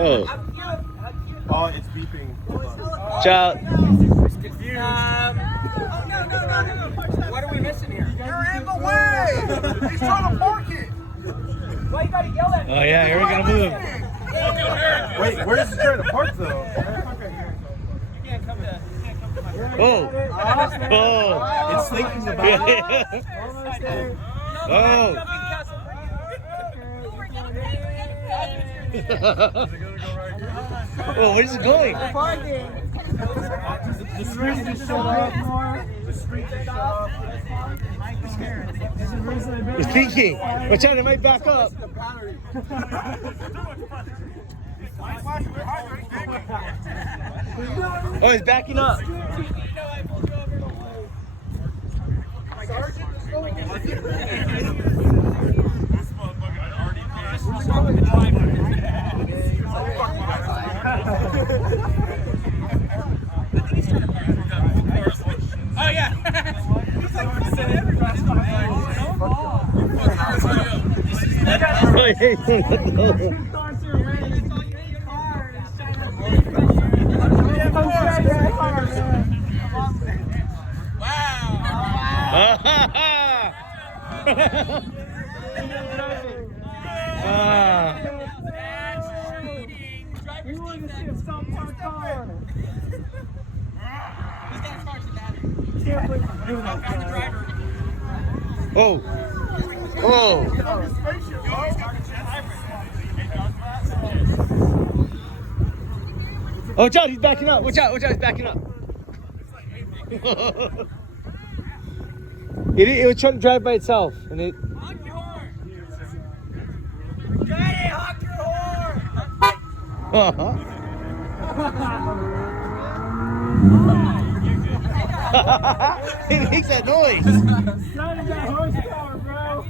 Oh. Oh, it's beeping. Ciao. Oh, no. What are we missing here? You're in the way! He's trying to park it! Why you gotta yell at me? Oh yeah, here we're gonna move. Wait, where's the trying to park though? You can't come to my Oh. Oh. It's thinking about it. Almost there. Oh. Oh, where's it going? The street just shut off. The street just shut off. It's peeking. Watch out, it might back up. Oh, it's backing up. Oh yeah. He's like said everybody's Oh, We wanted to see him stop our car. He's got a car to battery. Can't believe he's doing that. Found the driver. Oh. Oh. Oh, watch out, he's backing up. Watch out, he's backing up. It was trying to drive by itself, and it. Honk your horn. Daddy, honk your horn. It makes that noise. Son of that horsepower, bro.